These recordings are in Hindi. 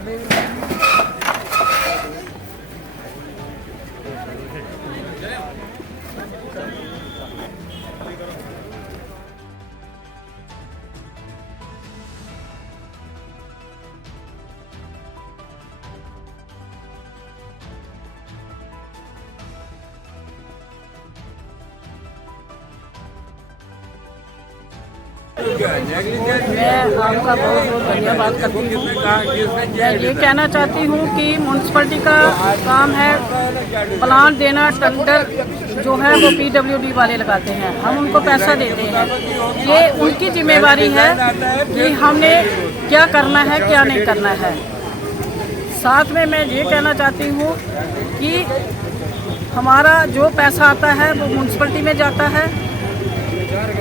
मैं आपका बहुत बहुत धन्यवाद करती हूँ। मैं ये कहना चाहती हूँ कि म्यूनसिपलिटी का काम है प्लान देना, टेंडर जो है वो PWD वाले लगाते हैं, हम उनको पैसा देते हैं। ये उनकी जिम्मेवारी है कि हमने क्या करना है क्या नहीं करना है। साथ में मैं ये कहना चाहती हूँ कि हमारा जो पैसा आता है वो म्यूनसिपलिटी में जाता है।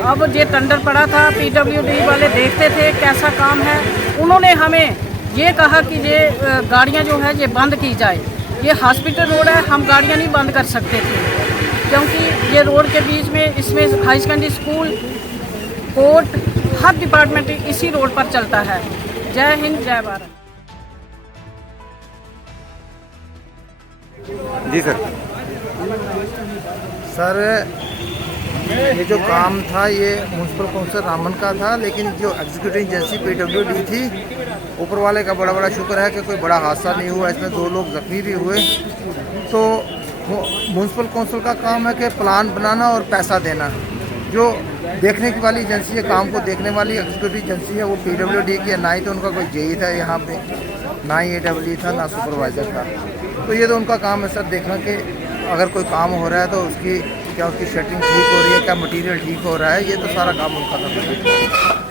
अब ये टेंडर पड़ा था, PWD वाले देखते थे कैसा काम है। उन्होंने हमें ये कहा कि ये गाड़ियाँ जो है ये बंद की जाए। ये हॉस्पिटल रोड है, हम गाड़ियाँ नहीं बंद कर सकते थे क्योंकि ये रोड के बीच में इसमें हाई सेकेंडरी स्कूल, कोर्ट, हर डिपार्टमेंट इसी रोड पर चलता है। जय हिंद, जय भारत। जी सर, ये जो काम था ये म्यूनसिपल काउंसिलर रामन का था, लेकिन जो एग्जीक्यूटिव एजेंसी PWD थी, ऊपर वाले का बड़ा बड़ा शुक्र है कि कोई बड़ा हादसा नहीं हुआ। इसमें 2 लोग जख्मी भी हुए। तो म्यूनसिपल काउंसिल का काम है कि प्लान बनाना और पैसा देना। जो देखने की वाली एजेंसी है, काम को देखने वाली एग्जीक्यूटिव एजेंसी है, वो PWD की है। ना ही तो उनका कोई जेई था यहाँ पे, ना ही AWD था, ना सुपरवाइज़र था। तो ये तो उनका काम है सर, देखना कि अगर कोई काम हो रहा है तो उसकी सेटिंग ठीक हो रही है, क्या मटेरियल ठीक हो रहा है, ये तो सारा काम उनका करना है।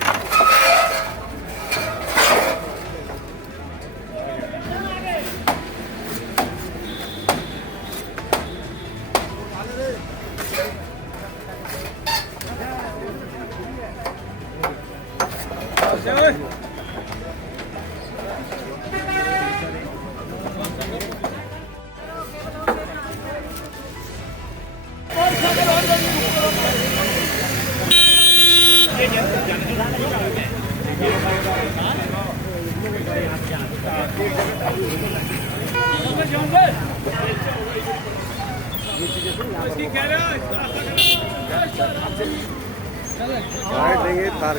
तार